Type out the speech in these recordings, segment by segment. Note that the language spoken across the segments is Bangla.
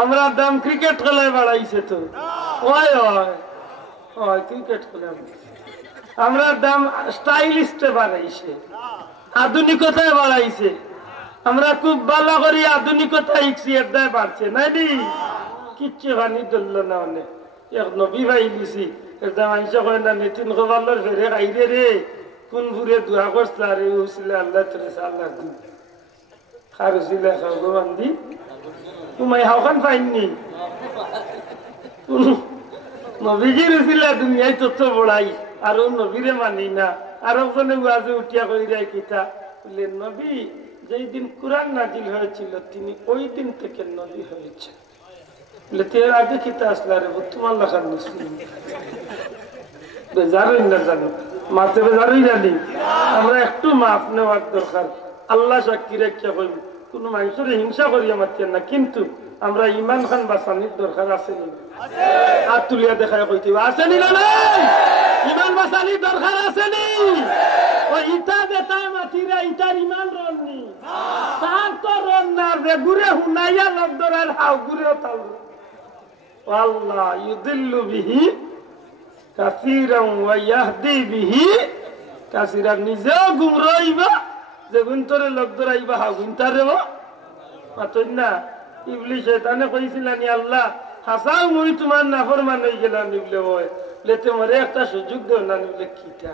আমরা দাম ক্রিকেট খেলায় বাড়াইছে তো হয় হয় হয় ক্রিকেট খেলা আমরা দাম স্টাইলিস্টে বাড়াইছে আধুনিকতায় বাড়াইছে আমরা খুব ভালো করি আধুনিকতা শিখছি এর দায় বাড়ছে নাইনি কিচ্ছু হানি ধরল না অনেক এক নবী ভাই দিছি এর দাম আইসা কয় না নিতিন গোপালের ফেরে খাইরে রে কোন ফুরে দোয়া করছিল আর এই হুসিলে আল্লাহ তোরে আল্লাহ দি খার হুসিলে ভগবান দি তুমি হাওখান পাইনি নবীজির হুসিলে দুনিয়ায় তথ্য বড়াই আর নবীরে মানি না আর ওখানে ওয়াজে উঠিয়া কইরাই কিতা বললেন নবী যেই দিন কুরআন নাজিল হয়েছিল তিনি ওই দিন থেকে নবী হয়েছে বলে তের আগে কিতা আসলা রে তোমার লেখার মুসলিম বেজারই না জানো মাতে বেজারই জানি আমরা একটু মাপ নেওয়ার দরকার আল্লাহ সাক্ষী রেখা কইব কোন মানুষের হিংসা করিয়া মাতিয়েন না কিন্তু আমরা ইমান খান বাঁচানির দরকার আছে নি হাত তুলিয়া দেখায় কইতে আছে নি না ইমান বাঁচানির দরকার আছে নি ওই ইটা দেতায় মাতিরা ইটার ইমান রননি তার তো রন না রে গুরে হুনাইয়া লবদরার হাও গুরেও তাল আল্লাহ ইউদিল্লু বিহি কাসীরান ওয়া ইয়াহদি বিহি কাসীরান নিজেও গুমরাইবা যে গুন্তরে লবদরাইবা হাও গুনতারেও মাতই না ইবলিস শয়তানে কইছিলানি আল্লাহ হাসাও মুই তোমার নাফরমান হই গেলাম নিবলে হয় লেতে মরে একটা সুযোগ দাও না নিবলে কিটা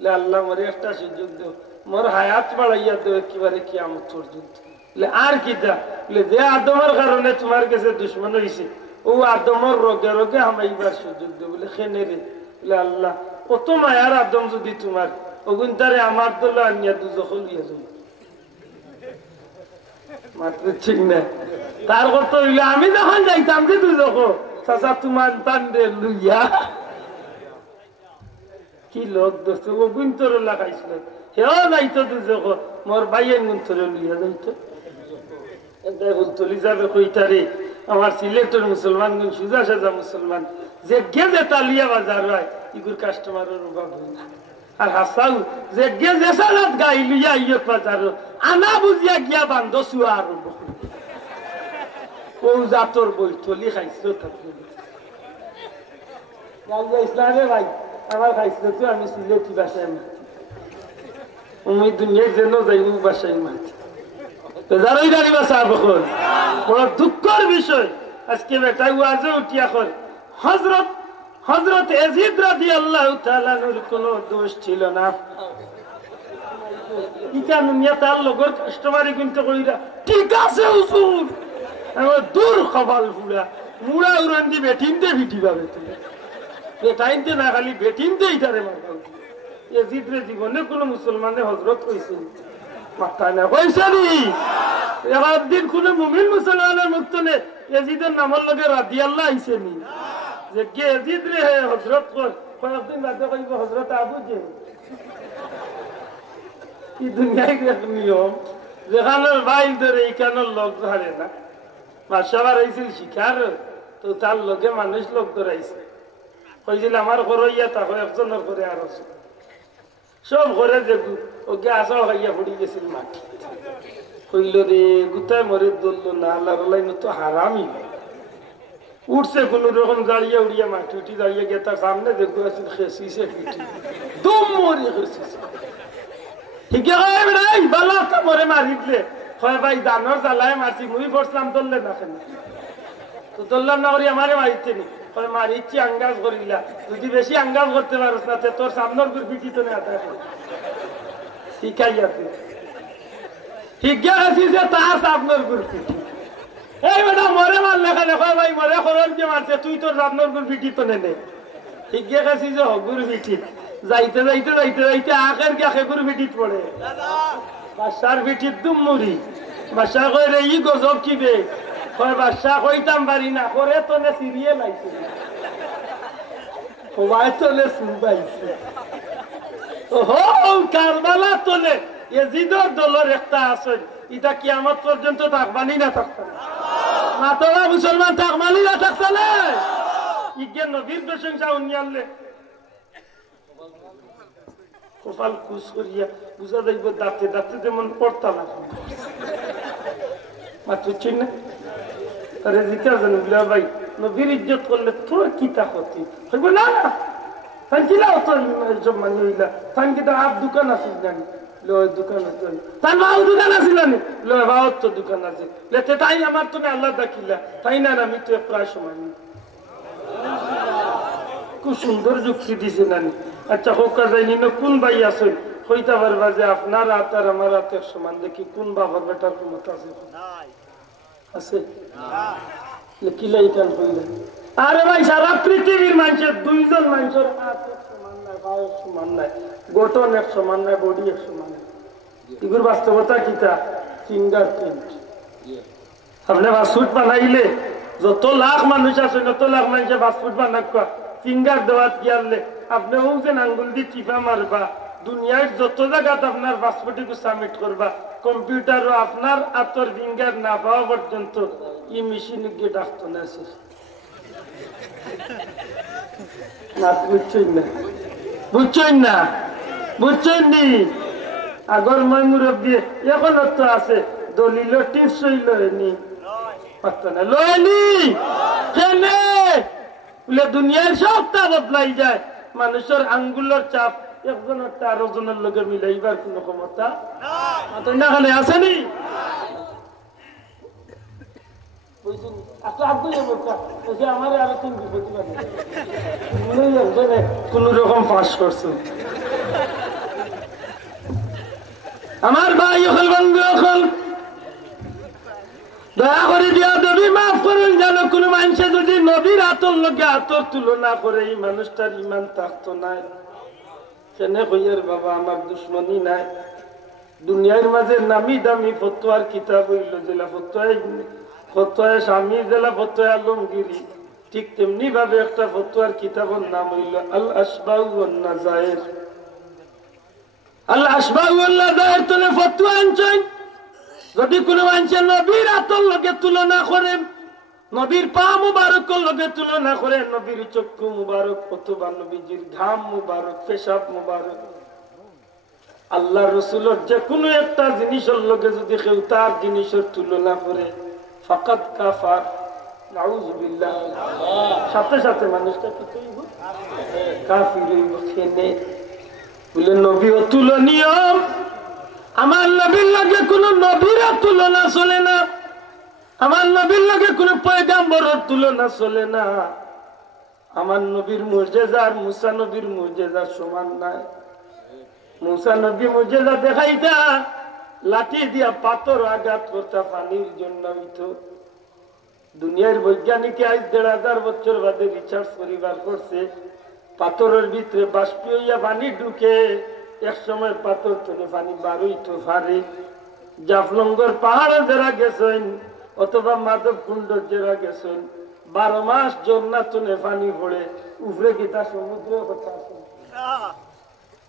লে আল্লাহ মরে একটা সুযোগ দাও মোর হায়াত বাড়াইয়া দাও একেবারে কিয়ামত পর্যন্ত লে আর কিটা লে যে আদমের কারণে তোমার কাছে দুশমন হইছে ও আদমের রোগে রোগে আমাইবার সুযোগ দাও বলে খেনে রে লে আল্লাহ কত মায়ার আদম যদি তোমার ওগুনতারে আমার দল আনিয়া দুজখল লিয়া যাও মাত্র ঠিক না তার কথা হইলে আমি যখন যাইতাম যে দুজখ চাচা তোমার টান্ডে লুইয়া কি লোক দোস্ত ও গুন্তরে লাগাইছিল হেও যাইতো দুজখ মোর ভাইয়ের গুন্তরে লুইয়া যাইতো চলি যাবে কইতারে আমার সিলেটের মুসলমান সুজা সাজা মুসলমান যে গেজে তালিয়া বাজার হয় ইগুর কাস্টমারের অভাব হয় না আর হাসাও যে গেজে সালাত গাই লুইয়া ইয়ে বাজার আনা বুঝিয়া গিয়া বান্ধ শুয়া আর ও জাতর বৈঠলি খাইছিল ইসলামে ভাই আমার খাইছিল তো আমি সিলেটি বাসায় মাতি আমি দুনিয়ায় যেন যাই বাসায় মাতি যারাই দাঁড়ি বাসা বখন বড় দুঃখের বিষয় আজকে বেটা ওয়াজে উঠিয়া কর হযরত ইয়াজিদ রাদিয়াল্লাহু তাআলা এর কোনো দোষ ছিল না ইটা দুনিয়া তার লগর কাস্টমারই কিন্তু কইরা ঠিক আছে হুজুর আমার দূর খবর ফুলা মুড়া উড়ান দি বেটিনতে ভিটি পাবে তুমি বেটাইনতে না খালি বেটিনতে ইটারে মারবা ইয়াজিদ রে জীবনে কোনো মুসলমানে হযরত কইছে মাথা না কইছে নি একদিন কোন মুমিন মুসলমানের মুক্তনে ইয়াজিদের নামের লগে রাদিয়াল্লাহু আইছে নি যে কে ইয়াজিদ রে হযরত কর কয়েকদিন বাদে কইব হযরত আবু জে কি দুনিয়ায় নিয়ম যেখানে ভাই ধরে এইখানের লোক ধরে না মাসাবার আইছিল শিকার তো তার লগে মানুষ লোক ধরাইছে কইছিল আমার ঘরে ইয়া তা একজনের ঘরে আর আছে সব ঘরে যে ওকে আসা হইয়া পড়ি গেছিল মাটি কইল রে গুতায় মরে দললো না আল্লাহর লাইন তো হারামই উঠছে কোন রকম দাঁড়িয়ে উড়িয়া মাটি উঠি দাঁড়িয়ে গিয়ে তার সামনে দেখবো আসছিল খেসিছে পিঠি দুম মরে খেসিছে ঠিক আছে বালা তো মরে মারি দিলে হয় ভাই দানোর জ্বালায় মারছি মুই পড়ছিলাম ধরলে না কেন তো ধরলাম না করি আমারে মারিতে নি মারিচ্ছি আঙ্গাজ করিলা যদি বেশি আঙ্গাজ করতে পারস না তোর সামনের গুর পিটি তো নেই শিখাই আছে শিখা আছি যে তার সামনের গুর পিটি এই বেটা মরে মারলে কেন ভাই মরে খরচ যে মারছে তুই তোর সামনের গুর পিটি তো নে শিখা গেছি যে হগুর পিটি যাইতে যাইতে যাইতে যাইতে আখের গাছে গুর পিটিত পড়ে বাসার পিঠির দুম মুড়ি বাসা কই রে ই গজব কি বে কয় বাসা কইতাম পারি না করে তো নে সিরিয়াল আইছে সবাই তো নে শুনবাইছে ওহো কারবালা তো নে ইয়াজিদের দলের একটা আছে এটা কিয়ামত পর্যন্ত থাকবানি না থাকতে মাতলা মুসলমান থাকবানি না থাকতে না ইজ্ঞান নবীর প্রশংসা উনিয়ানলে কপাল খুশ করিয়া বুঝা যাইব দাঁতে দাঁতে যেমন পড়তা না মাত্র চিন না আরে জিজ্ঞাসা বলে ভাই নবীর ইজ্জত করলে তোর কি তা ক্ষতি হইব না তাই কিলা তোর সব মানে হইলা তাই কি তার আপ দোকান আসিস জানি লয় দোকান আছে তার মাও দোকান আছিল না লয় বাও তো দোকান আছে লেতে তাই আমার তোকে আল্লাহ দাকিলা তাই না আমি তো প্রায় সময় খুব সুন্দর যুক্তি দিছে নানি আচ্ছা হোকা যায়নি না কোন ভাই আছে হইতে পারবা যে আপনার হাত আর আমার হাতের সমান দেখি কোন বাবার বেটার ক্ষমতা আছে আছে কিলাই কান হইলেন আরে ভাই সারা পৃথিবীর মানুষের দুইজন মানুষের হাত এক সমান নাই পা এক সমান নাই গঠন এক সমান নাই বডি এক সমান নাই এগুর বাস্তবতা কিতা ফিঙ্গার প্রিন্ট আপনি ফাস্টফুড বানাইলে যত লাখ মানুষ আছে যত লাখ মানুষের ফাস্টফুড বানাক ফিঙ্গার দেওয়াত গিয়ালে আপনি ওজন আঙ্গুল দিয়ে টিপা মারবা দুনিয়ার যত জায়গাত আপনার পাসপোর্টকে সাবমিট করবা কম্পিউটারও আপনার আতর ফিঙ্গার না পাওয়া পর্যন্ত ই মেশিন গিয়ে ডাকতো না বুঝছেন না বুঝছেন না বুঝছেন নি আগর মই মুরব্বী এখন তো আছে দলিল টিপস লয়নি লয়নি কেনে বলে দুনিয়ার সবটা বদলাই যায় মানুষের আঙ্গুলের চাপ একজনের আরো জনের লগে মিলাইবার কোন ক্ষমতা না আসেনি কোন রকম ফাঁস করছো আমার ভাই হল বন্ধু হল দয়া করে দিয়া দেবী মাফ করুন যেন কোন মানুষে যদি নবীর আতর লগে আতর তুলনা করে এই মানুষটার ইমান থাকতো নাই কেন কইয়ার বাবা আমার দুশ্মনী নাই দুনিয়ার মাঝে নামি দামি ফতোয়ার কিতাব হইল জেলা ফতোয়া স্বামী জেলা ফতোয়া আলমগিরি ঠিক তেমনি ভাবে একটা ফতোয়ার কিতাবের নাম হইল আল আসবাউ ওয়ান নাজায়ের আল আসবাউ ওয়ান নাজায়ের তোলে ফতোয়া আনছেন যদি কোনো মানুষে নবীর আতর লগে তুলনা করে নবীর পা মুবারক লগে তুলনা করে নবীর চক্ষু মুবারক অথবা নবীজির ঘাম মুবারক পেশাব মুবারক আল্লাহ রসুলের যে কোনো একটা জিনিসের লগে যদি কেউ তার জিনিসের তুলনা করে ফাকাদ কাফার নাউযুবিল্লাহ সাথে সাথে মানুষটা কি হইব কাফির হইব কেনে বলে নবী অতুলনীয় আমার নবীর লগে কোনো নবীর তুলনা চলে না আমার নবীর লগে কোন পয়গাম্বরের তুলনা চলে না আমার নবীর মুজেজা আর মুসা নবীর মুজেজার সমান নাই মুসা নবী মুজেজা দেখাইতা লাঠি দিয়া পাথর আঘাত করতা পানির জন্য হইতো দুনিয়ার বৈজ্ঞানিক আজ ১,৫০০ বছর বাদে রিসার্চ করিবার করছে পাথরের ভিতরে বাষ্পীয় হইয়া পানি ঢুকে এক সময় পাথর তুলে পানি বার হইতো পারে জাফলঙ্গর পাহাড়ে যারা গেছেন অথবা মাধব কুণ্ড যারা গেছেন 12 মাস জন্না তুলে পানি পড়ে উপরে গীতা সমুদ্র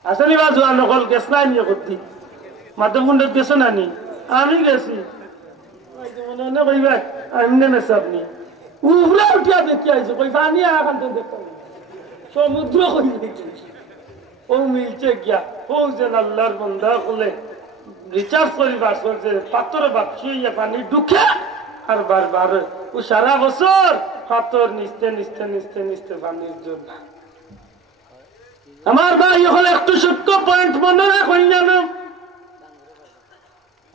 আসেনি বা জোয়া নকল গেছ না নিয়ে করতে মাধব কুণ্ড গেছে না নি আমি গেছি আপনি উপরে উঠিয়া দেখি আইছো কই পানি আগান দেখতে সমুদ্র কই দেখি ও মিলছে গিয়া ও যেন আল্লাহর বন্দা হলে রিচার্জ করিবার যে পাথরে বাপসিয়া পানি ঢুকে আর বারবার ও সারা বছর পাথর নিচতে নিচতে নিচতে নিচতে পানির জন্য আমার ভাই হল একটু সত্য পয়েন্ট মনে রাখুন জানো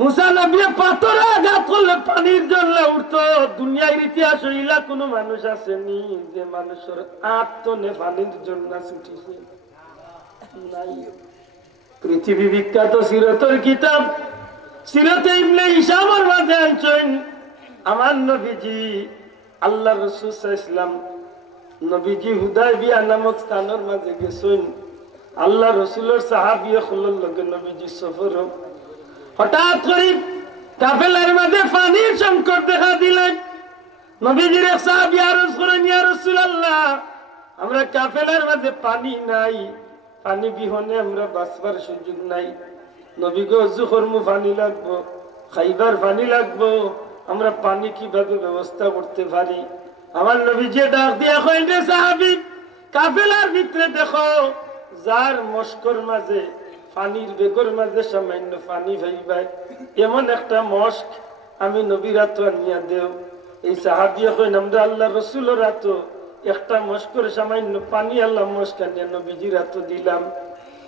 মুসা নবী পাথরে আঘাত করলে পানির জন্য উঠতো দুনিয়ার ইতিহাস হইলা কোনো মানুষ আসেনি যে মানুষের আত্মনে পানির জন্য ছুটিছে নাই পৃথিবী বিখ্যাত সিরতের কিতাব সিরতে ইবনে হিশামের মাঝে আনছেন আমার নবীজি আল্লাহ রাসূল সাল্লাল্লাহু আলাইহি ওয়াসাল্লাম নবীজি হুদায়বিয়া নামক স্থানের মাঝে গেছেন আল্লাহ রাসূলের সাহাবী হলের লগে নবীজি সফর হঠাৎ করে কাফেলার মাঝে পানির সংকট দেখা দিলেন নবীজির এক সাহাবী আরজ করেন ইয়া রাসূলুল্লাহ আমরা কাফেলার মাঝে পানি নাই পানি বিহনে আমরা বাঁচবার সুযোগ নাই নবী গো ওযু করমু পানি লাগবো খাইবার পানি লাগবো আমরা পানি কিভাবে ব্যবস্থা করতে পারি আমার নবী যে ডাক দিয়া কইন রে সাহাবী কাফেলার ভিতরে দেখো যার মস্কর মাঝে পানির বেগর মাঝে সামান্য পানি ভাইবাই এমন একটা মস্ক আমি নবীরা তো আনিয়া দেও এই সাহাবিয়া কইন আমরা আল্লাহ রসুলের হাত একটা মস্কর সামান্য পানি আল্লাহ মস্কান নবীজির হাত দিলাম।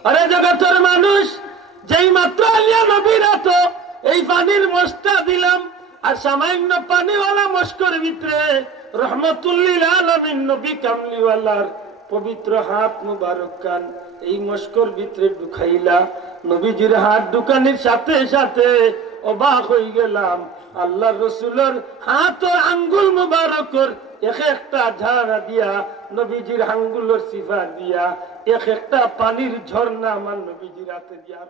আরে জগতের মানুষ, যেই মাত্র আলিয়া নবীর হাত এই পানির মস্তা দিলাম, আর সামান্য পানিওয়ালা মস্কর ভিতরে রহমতুল্লিল আলামিন নবী কামলিওয়ালার পবিত্র হাত মুবারক কান এই মস্কর ভিতরে ঢুকাইলা। নবীজির হাত ঢুকানির সাথে সাথে অবাক হয়ে গেলাম, আল্লাহ রসুলের হাত ও আঙ্গুল মুবারকর এক একটা ঝাড়া দিয়া, নবীজির আঙ্গুলের সিফা দিয়া এক একটা পানির ঝর্ণা আমার নবীজির হাতে দিয়া